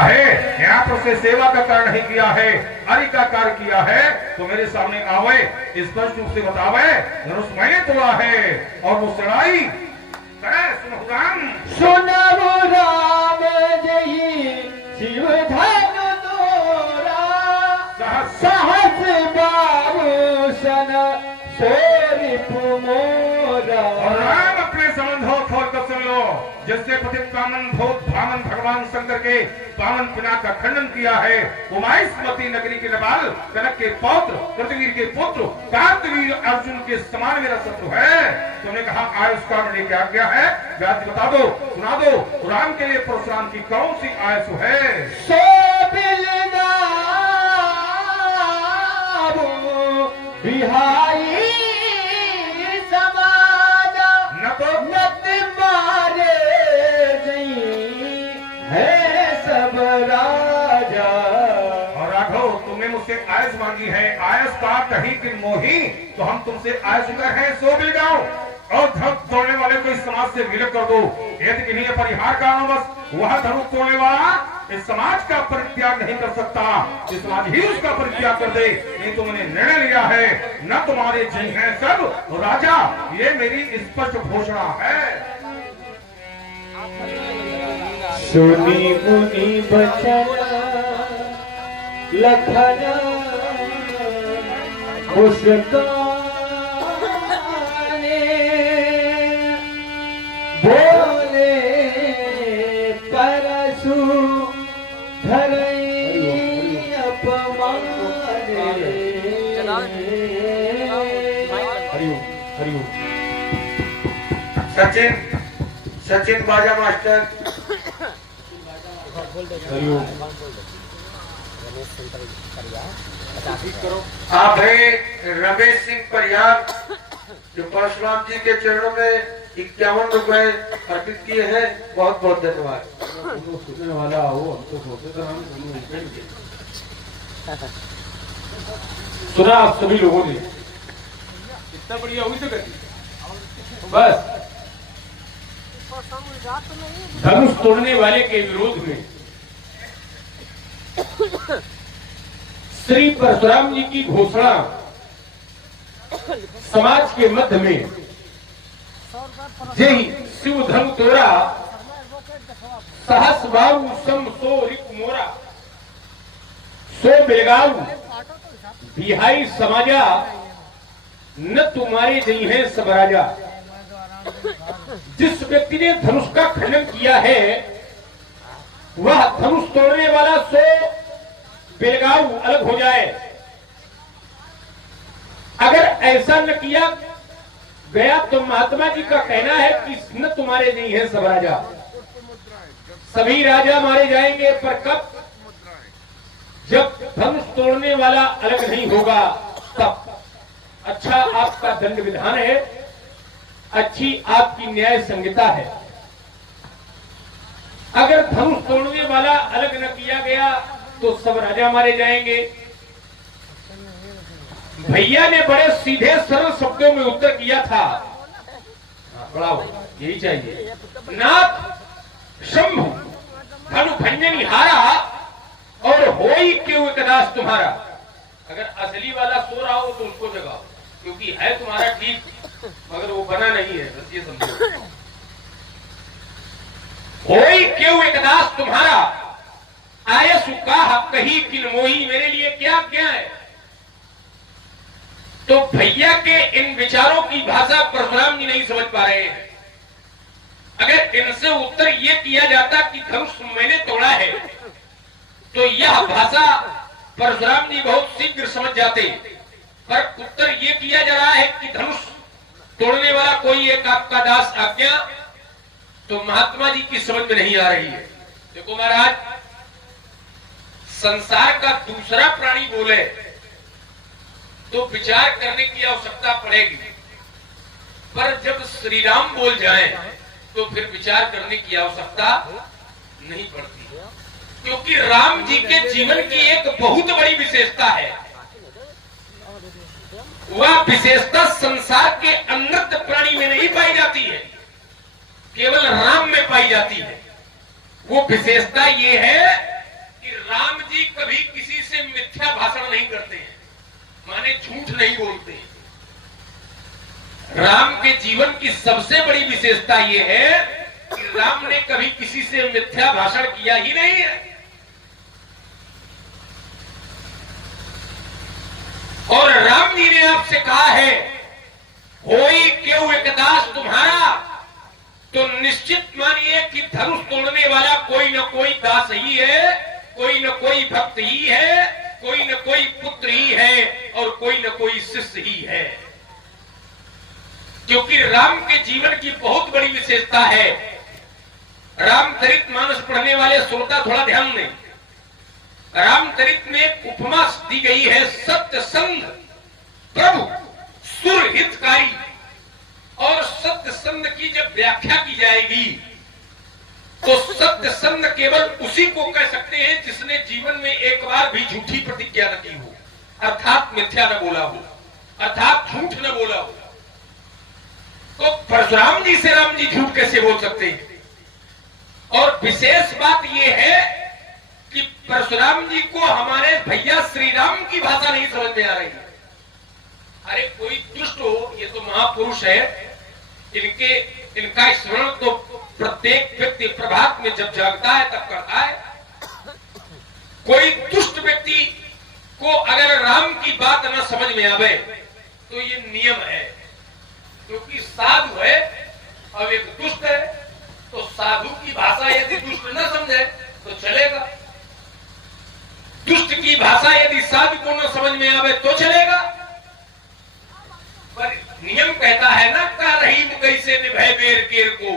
किया है, यहाँ पर से सेवा का कार्य नहीं किया है, हरि का कार्य किया है, तो मेरे सामने आवे, स्पष्ट रूप से बतावे धनुष मैंने तोड़ा है और वो चढ़ाई सुनहु राम जही शिव धनु तोरा सहस बाबूषण सोरिपु मोरा। और राम अपने संबंधों खोल कर सुन लो, जिससे पतित पावन भूत भामन भगवान शंकर के पावन पिना का खंडन किया है, उमाईस्मती नगरी के नवाल कनक के पौत्र कृतवीर के पुत्र कार्तवीर अर्जुन के समान मेरा शत्रु है। तुमने कहा आयुष का मैंने क्या किया है, व्यास बता दो, सुना दो, राम के लिए परशुराम की कौन सी आयुष है? बिहाई समाजा न तो नत मारे है सब राजा। और राघव तुमने मुझसे आयस मांगी है, आयस का कहीं कि मोही, तो हम तुमसे आयस कर हैं सो मिल जाओ और धनुष तोड़ने वाले को इस समाज से विलय कर दो। यदि किन्हीं परिहार कारणवश वह धनुष तोड़ने वाला इस समाज का परित्याग नहीं कर सकता, इस समाज ही उसका परित्याग कर दे। नहीं तो मैंने निर्णय लिया है, न तुम्हारे जय हैं सब राजा, ये मेरी स्पष्ट घोषणा है। सुनी मुनि बचन लखन मुस्काने बोले परशु धरई अपमाने। सचिन सचिन बाजा मास्टर आप है रमेश सिंह परिहार जो परशुराम जी के चरणों में 51 रुपए अर्पित किए हैं, बहुत बहुत धन्यवाद। सुनने वाला हो, हम तो सोचते थे हम सुना आप सभी लोगों ने, इतना बढ़िया हुई तो करती बस धनुष तोड़ने वाले के विरोध में श्री परशुराम जी की घोषणा समाज के मध्य में जय शिव धनु तोरा सहस बाबू सम सो रिक मोरा सो बेलगाऊ बिहाई समाजा न तुम्हारे जई है सब राजा। जिस व्यक्ति ने धनुष का खंडन किया है वह धनुष तोड़ने वाला सो बेलगाऊ अलग हो जाए। अगर ऐसा न किया गया तो महात्मा जी का कहना है कि न तुम्हारे नहीं है सब राजा, सभी राजा मारे जाएंगे। पर कब? जब धनुष तोड़ने वाला अलग नहीं होगा तब। अच्छा आपका दंड विधान है, अच्छी आपकी न्याय संहिता है। अगर धनुष तोड़ने वाला अलग न किया गया तो सब राजा मारे जाएंगे। भैया ने बड़े सीधे सरल शब्दों में उत्तर किया था, बढ़ाओ यही चाहिए। नाथ शंभु धनु भंजनी हारा और होई क्यों एकदास तुम्हारा। अगर असली वाला सो रहा हो तो उसको जगाओ, क्योंकि है तुम्हारा ठीक मगर वो बना नहीं है, बस ये समझो। होई क्यों एकदास तुम्हारा आय सुखा कही किन मोही, मेरे लिए क्या क्या है। तो भैया के इन विचारों की भाषा परशुराम जी नहीं समझ पा रहे हैं। अगर इनसे उत्तर ये किया जाता कि धनुष मैंने तोड़ा है तो यह भाषा परशुराम जी बहुत शीघ्र समझ जाते। पर उत्तर ये किया जा रहा है कि धनुष तोड़ने वाला कोई एक आपका दास आज्ञा, तो महात्मा जी की समझ में नहीं आ रही है। देखो महाराज, संसार का दूसरा प्राणी बोले तो विचार करने की आवश्यकता पड़ेगी, पर जब श्री राम बोल जाएं तो फिर विचार करने की आवश्यकता नहीं पड़ती, क्योंकि राम जी के जीवन की एक बहुत बड़ी विशेषता है। वह विशेषता संसार के अन्य प्राणी में नहीं पाई जाती है, केवल राम में पाई जाती है। वो विशेषता ये है कभी किसी से मिथ्या भाषण नहीं करते हैं, माने झूठ नहीं बोलते हैं। राम के जीवन की सबसे बड़ी विशेषता यह है कि राम ने कभी किसी से मिथ्या भाषण किया ही नहीं है। और राम जी ने आपसे कहा है, होई क्यों एक दास तुम्हारा, तो निश्चित मानिए कि धनुष तोड़ने वाला कोई न कोई दास ही है, कोई न कोई भक्त ही है, कोई न कोई पुत्र ही है, और कोई न कोई शिष्य ही है। क्योंकि राम के जीवन की बहुत बड़ी विशेषता है। रामचरितमानस पढ़ने वाले श्रोता थोड़ा ध्यान दें। रामचरित में एक उपमा दी गई है, सत्य संग प्रभु सुर हितकारी। और सत्य संग की जब व्याख्या की जाएगी तो सत्य संग केवल उसी को कह सकते हैं जिसने जीवन में एक बार भी झूठी प्रतिज्ञा न की हो, अर्थात मिथ्या न बोला हो, अर्थात झूठ न बोला हो। तो परशुराम जी से राम जी झूठ कैसे बोल सकते हैं? और विशेष बात यह है कि परशुराम जी को हमारे भैया श्री राम की भाषा नहीं समझ में आ रही है। अरे कोई दुष्ट हो, ये तो महापुरुष है, इनका स्मरण तो प्रत्येक व्यक्ति प्रभात में जब जागता है तब करता है। कोई दुष्ट व्यक्ति को अगर राम की बात न समझ में आवे तो ये नियम है, क्योंकि साधु है और एक दुष्ट है, तो साधु की भाषा यदि दुष्ट न समझे तो चलेगा, दुष्ट की भाषा यदि साधु को न समझ में आवे तो चलेगा। पर नियम कहता है ना, का रहीम कैसे निभाए बेर केर को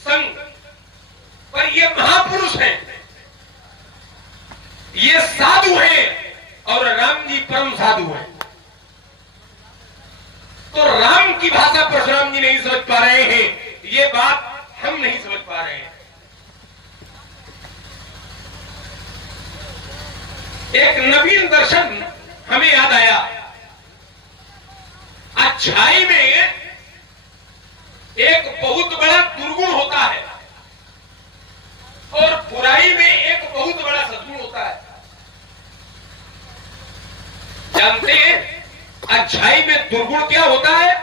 संग। पर ये महापुरुष हैं, ये साधु हैं, और राम जी परम साधु हैं। तो राम की भाषा परशुराम जी नहीं समझ पा रहे हैं, ये बात हम नहीं समझ पा रहे हैं। एक नवीन दर्शन हमें याद आया। अच्छाई में एक बहुत बड़ा दुर्गुण होता है और बुराई में एक बहुत बड़ा सद्गुण होता है। जानते हैं अच्छाई में दुर्गुण क्या होता है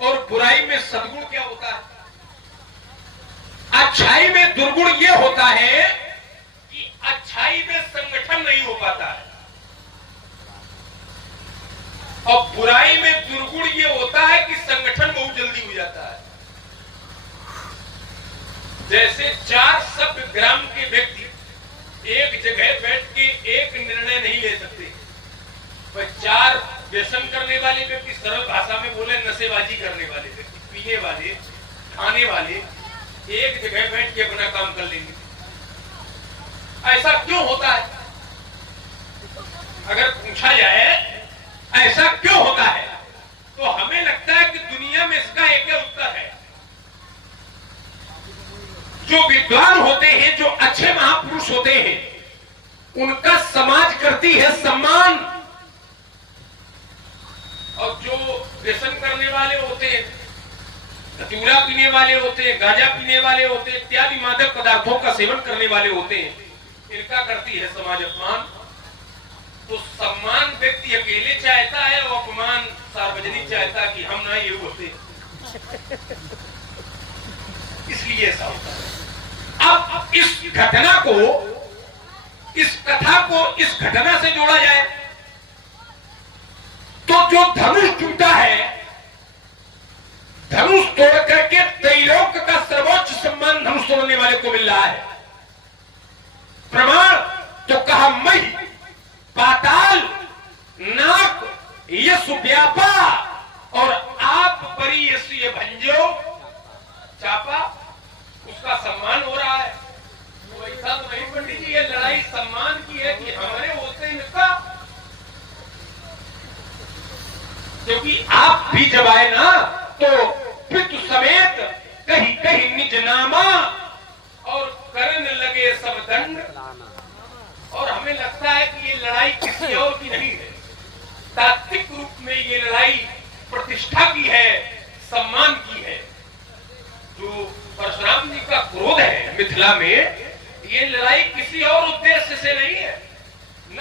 और बुराई में सद्गुण क्या होता है? अच्छाई में दुर्गुण यह होता है कि अच्छाई में संगठन नहीं हो पाता है, और बुराई में दुर्गुण ये होता है कि संगठन बहुत जल्दी हो जाता है। जैसे 4 सभ्य ग्राम के व्यक्ति एक जगह बैठ के एक निर्णय नहीं ले सकते, पर 4 व्यसन करने वाले व्यक्ति, सरल भाषा में बोले नशेबाजी करने वाले व्यक्ति, पीने वाले, खाने वाले, एक जगह बैठ के अपना काम कर लेंगे। ऐसा क्यों होता है? अगर पूछा जाए ऐसा क्यों होता है, तो हमें लगता है कि दुनिया में इसका एक ही उत्तर है। जो विद्वान होते हैं, जो अच्छे महापुरुष होते हैं, उनका समाज करती है सम्मान, और जो व्यसन करने वाले होते हैं, धतूरा पीने वाले होते हैं, गांजा पीने वाले होते हैं, इत्यादि मादक पदार्थों का सेवन करने वाले होते हैं, इनका करती है समाज अपमान। तो सम्मान व्यक्ति अकेले चाहता है और अपमान सार्वजनिक चाहता है कि हम ना ये होते, इसलिए ऐसा होता है। अब इस घटना को, इस कथा को इस घटना से जोड़ा जाए तो जो धनुष टूटा है, धनुष तोड़ करके त्रैलोक का सर्वोच्च सम्मान धनुष तोड़ने वाले को मिल रहा है। प्रमाण तो कहा मई पाताल नाक यश व्यापा, और आप परी यश ये भंजो चापा, उसका सम्मान हो रहा है। तो ऐसा तो नहीं पंडित जी, ये लड़ाई सम्मान की है कि हमारे होते हैं इसका, क्योंकि आप भी जब आए ना तो पितु समेत कहीं कहीं निज नामा, और करने लगे सब दंड। और हमें लगता है कि ये लड़ाई किसी और की नहीं है, तात्विक रूप में ये लड़ाई प्रतिष्ठा की है, सम्मान की है। जो परशुराम जी का क्रोध है मिथिला में, ये लड़ाई किसी और उद्देश्य से नहीं है, न